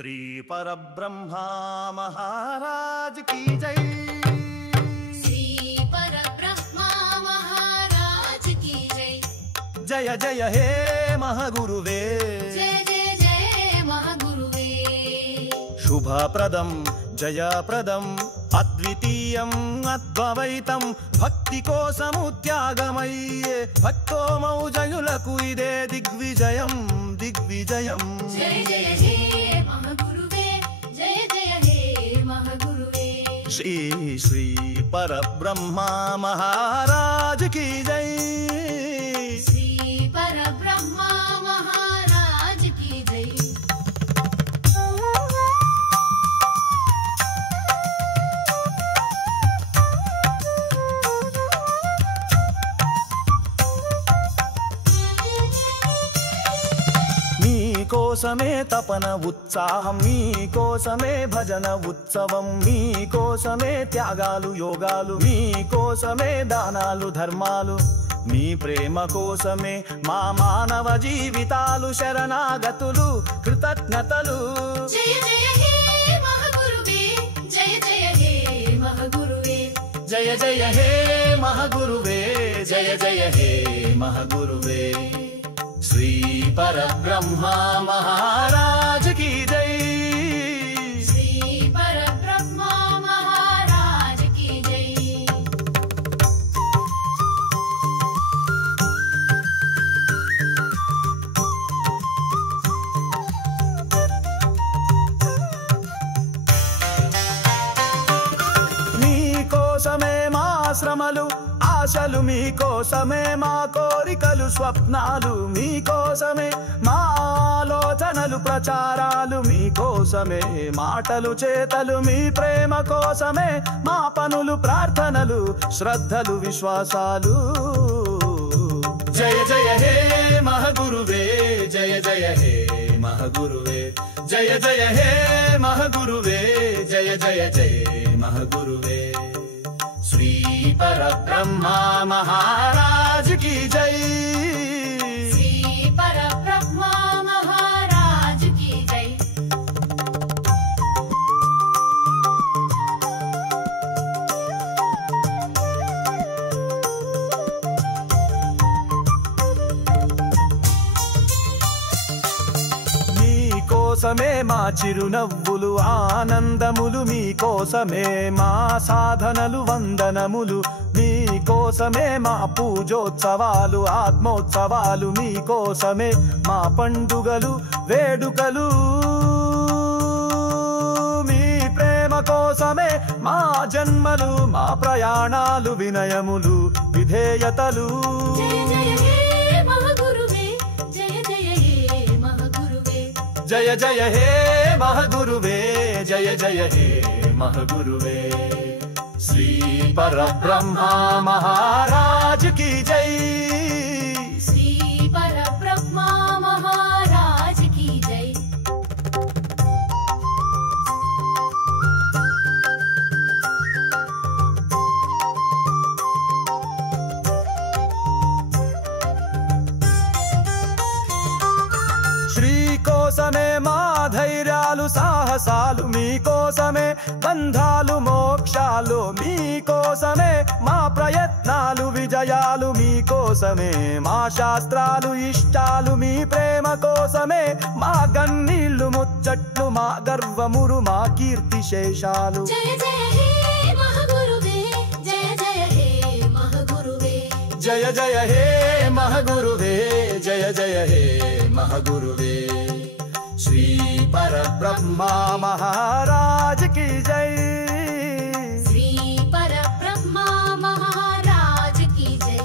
श्री परब्रह्मा महाराज की जय। श्री परब्रह्मा महाराज की जय। जय जय हे महगुरुवे, जय जय जय महगुरुवे। शुभप्रदं जयप्रदं अद्वितीयं अद्वैतं भक्ति कोसमुत्यागमय्ये भक्तो मौजयुలకు इदे दिग्विजयं दिग्विजयं। जय जय हे महगुरुवे, जय जय हे महगुरुवे। श्री श्री परब्रह्मा महाराज की जय। श्री परब्रह्मा महाराज की जय। మీకోసమే తపన ఉత్సాహం, మీకోసమే భజన ఉత్సవం, మీకోసమే త్యాగాలు యోగాలు, మీకోసమే దానాలు ధర్మాలు, మీ ప్రేమ కోసమే మా మానవ జీవితాలు శరణాగతులు కృతజ్ఞతలు। जय जय हे महगुरुवे, जय जय हे महगुरुवे। जय जय हे महगुरुवे, जय जय हे महगुरुवे। श्री परब्रह्मा महाराज की जय। श्री परब्रह्मा महाराज की जय। మీకోసమే మా శ్రమలు ఆశలు, మీకోసమే మా కోరికలు స్వప్నాలు, మీకోసమే మా ఆలోచనలు ప్రచారాలు, మీకోసమే మాటలు చేతలు, మీ ప్రేమ కోసమే మా పనులు ప్రార్థనలు శ్రద్ధలు విశ్వాసాలు। जय जय हे महगुरुवे, जय जय हे महगुरुवे। जय जय हे महगुरुवे, जय जय जय महगुरुवे। श्री परब्रह्मा महाराज की जय। श्री परब्रह्मा महाराज की जय। మీకోసమే మా చిరునవ్వులు ఆనందములు, మీకోసమే మా సాధనలు వందనములు, మీకోసమే మా పూజోత్సవాలు ఆత్మోత్సవాలు, మీకోసమే మా పండుగలు వేడుకలు, మీ ప్రేమ కోసమే మా జన్మలు మా ప్రయాణాలు వినయములు విధేయతలు। जय जय हे महगुरुवे, जय जय हे महगुरुवे। जय जय हे महगुरुवे, जय जय हे महगुरुवे। श्री परब्रह्मा महाराज की जय। श्री परब्रह्मा महाराज की जय। శ్రీ కోసమే మా ధైర్యాలు సాహసాలు, మీకోసమే బంధాలు మోక్షాలు, మీకోసమే మా ప్రయత్నాలు విజయాలు, మీకోసమే మా శాస్త్రాలు ఇష్టాలు, మీ ప్రేమ కోసమే మా గన్నీళ్లు ముచ్చట్లు మా గర్వమురు మా కీర్తి శేషాలు। जय जय हे महगुरुवे, जय जय हे महगुरुवे। जय जय हे महगुरुवे, जय जय हे महगुरुवे। श्री परब्रह्मा महाराज की जय। श्री परब्रह्मा महाराज की जय।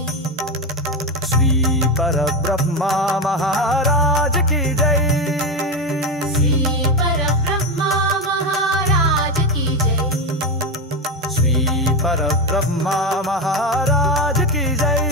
श्री परब्रह्मा महाराज की जय। श्री परब्रह्मा महाराज की जय। श्री परब्रह्मा महाराज की जय।